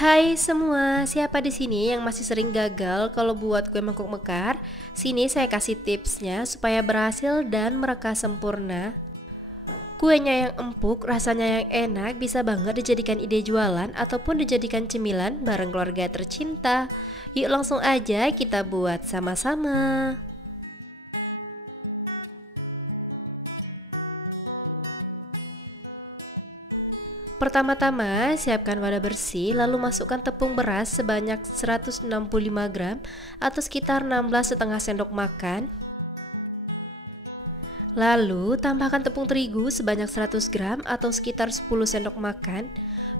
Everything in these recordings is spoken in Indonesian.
Hai semua, siapa di sini yang masih sering gagal kalau buat kue mangkuk mekar? Sini saya kasih tipsnya supaya berhasil dan mereka sempurna. Kuenya yang empuk, rasanya yang enak, bisa banget dijadikan ide jualan ataupun dijadikan cemilan bareng keluarga tercinta. Yuk langsung aja kita buat sama-sama. Pertama-tama, siapkan wadah bersih, lalu masukkan tepung beras sebanyak 165 gram atau sekitar 16,5 sendok makan. Lalu, tambahkan tepung terigu sebanyak 100 gram atau sekitar 10 sendok makan,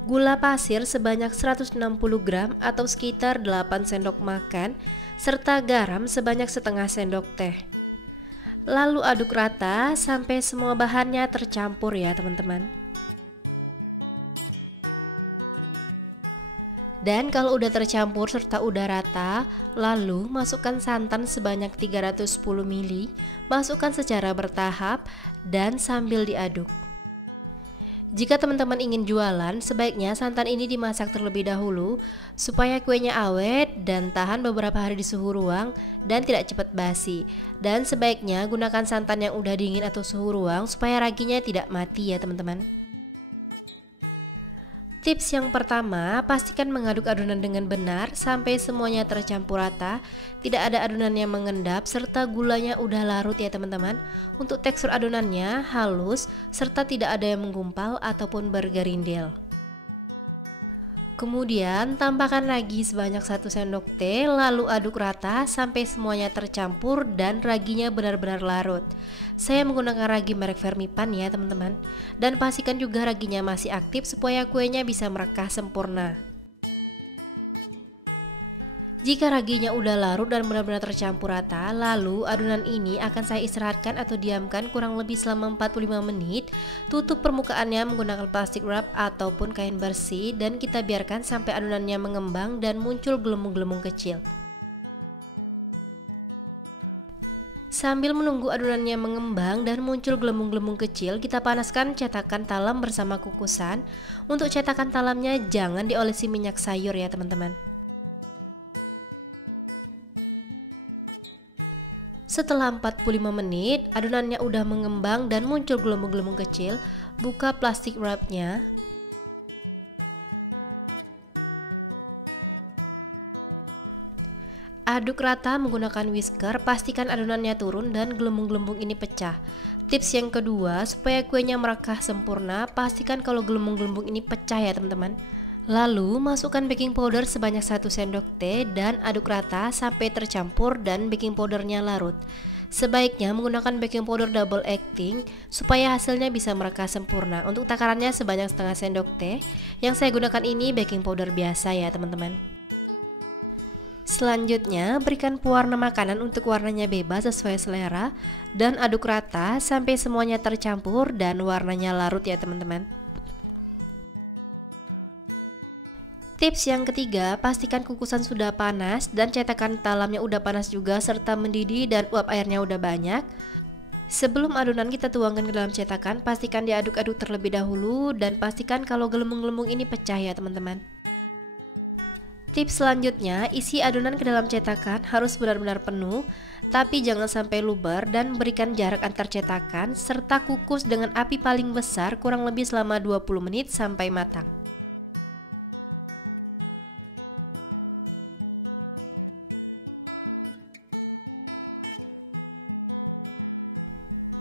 gula pasir sebanyak 160 gram atau sekitar 8 sendok makan, serta garam sebanyak setengah sendok teh. Lalu aduk rata sampai semua bahannya tercampur ya teman-teman. Dan kalau udah tercampur serta udah rata, lalu masukkan santan sebanyak 310 ml, masukkan secara bertahap dan sambil diaduk. Jika teman-teman ingin jualan, sebaiknya santan ini dimasak terlebih dahulu supaya kuenya awet dan tahan beberapa hari di suhu ruang dan tidak cepat basi. Dan sebaiknya gunakan santan yang udah dingin atau suhu ruang supaya raginya tidak mati ya teman-teman. Tips yang pertama, pastikan mengaduk adonan dengan benar sampai semuanya tercampur rata, tidak ada adonan yang mengendap serta gulanya udah larut ya teman-teman. Untuk tekstur adonannya halus serta tidak ada yang menggumpal ataupun bergerindil. Kemudian tambahkan lagi sebanyak 1 sendok teh, lalu aduk rata sampai semuanya tercampur dan raginya benar-benar larut. Saya menggunakan ragi merek Fermipan ya teman-teman. Dan pastikan juga raginya masih aktif supaya kuenya bisa merekah sempurna. Jika raginya udah larut dan benar-benar tercampur rata, lalu adonan ini akan saya istirahatkan atau diamkan kurang lebih selama 45 menit. Tutup permukaannya menggunakan plastik wrap ataupun kain bersih dan kita biarkan sampai adonannya mengembang dan muncul gelembung-gelembung kecil. Sambil menunggu adonannya mengembang dan muncul gelembung-gelembung kecil, kita panaskan cetakan talam bersama kukusan. Untuk cetakan talamnya jangan diolesi minyak sayur ya teman-teman. Setelah 45 menit, adonannya udah mengembang dan muncul gelembung-gelembung kecil, buka plastik wrapnya. Aduk rata menggunakan whisker, pastikan adonannya turun dan gelembung-gelembung ini pecah. Tips yang kedua, supaya kuenya merekah sempurna, pastikan kalau gelembung-gelembung ini pecah ya teman-teman. Lalu masukkan baking powder sebanyak 1 sendok teh dan aduk rata sampai tercampur dan baking powdernya larut. Sebaiknya menggunakan baking powder double acting supaya hasilnya bisa merekah sempurna. Untuk takarannya sebanyak setengah sendok teh. Yang saya gunakan ini baking powder biasa ya teman-teman. Selanjutnya berikan pewarna makanan untuk warnanya bebas sesuai selera dan aduk rata sampai semuanya tercampur dan warnanya larut ya teman-teman. Tips yang ketiga, pastikan kukusan sudah panas dan cetakan talamnya udah panas juga serta mendidih dan uap airnya udah banyak. Sebelum adonan kita tuangkan ke dalam cetakan, pastikan diaduk-aduk terlebih dahulu dan pastikan kalau gelembung-gelembung ini pecah ya teman-teman. Tips selanjutnya, isi adonan ke dalam cetakan harus benar-benar penuh, tapi jangan sampai luber dan berikan jarak antar cetakan serta kukus dengan api paling besar kurang lebih selama 20 menit sampai matang.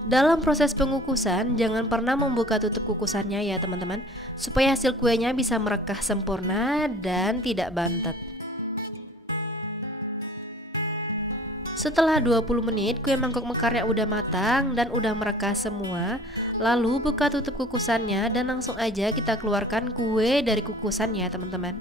Dalam proses pengukusan, jangan pernah membuka tutup kukusannya ya teman-teman, supaya hasil kuenya bisa merekah sempurna dan tidak bantet. Setelah 20 menit, kue mangkok mekarnya udah matang dan udah merekah semua. Lalu buka tutup kukusannya dan langsung aja kita keluarkan kue dari kukusannya teman-teman.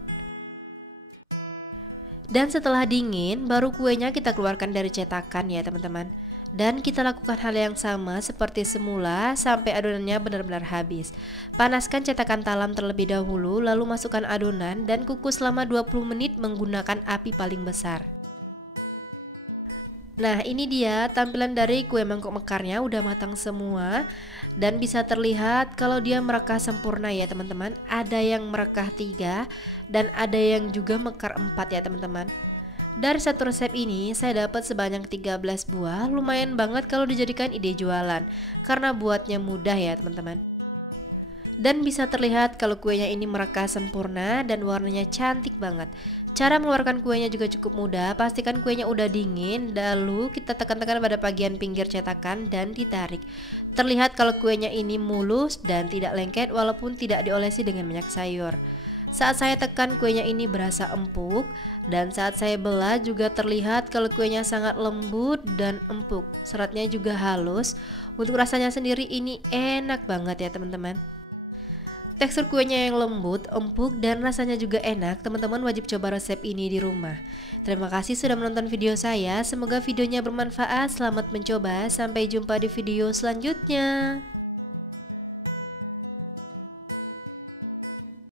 Dan setelah dingin, baru kuenya kita keluarkan dari cetakan ya teman-teman. Dan kita lakukan hal yang sama seperti semula sampai adonannya benar-benar habis. Panaskan cetakan talam terlebih dahulu, lalu masukkan adonan dan kukus selama 20 menit menggunakan api paling besar. Nah, ini dia tampilan dari kue mangkok mekarnya, udah matang semua. Dan bisa terlihat kalau dia merekah sempurna ya teman-teman. Ada yang merekah 3 dan ada yang juga mekar 4 ya teman-teman. Dari satu resep ini saya dapat sebanyak 13 buah. Lumayan banget kalau dijadikan ide jualan, karena buatnya mudah ya teman-teman. Dan bisa terlihat kalau kuenya ini merekah sempurna dan warnanya cantik banget. Cara mengeluarkan kuenya juga cukup mudah. Pastikan kuenya udah dingin, lalu kita tekan-tekan pada bagian pinggir cetakan dan ditarik. Terlihat kalau kuenya ini mulus dan tidak lengket walaupun tidak diolesi dengan minyak sayur. Saat saya tekan kuenya ini berasa empuk, dan saat saya belah juga terlihat kalau kuenya sangat lembut dan empuk. Seratnya juga halus. Untuk rasanya sendiri ini enak banget ya teman-teman. Tekstur kuenya yang lembut, empuk, dan rasanya juga enak. Teman-teman wajib coba resep ini di rumah. Terima kasih sudah menonton video saya. Semoga videonya bermanfaat. Selamat mencoba. Sampai jumpa di video selanjutnya.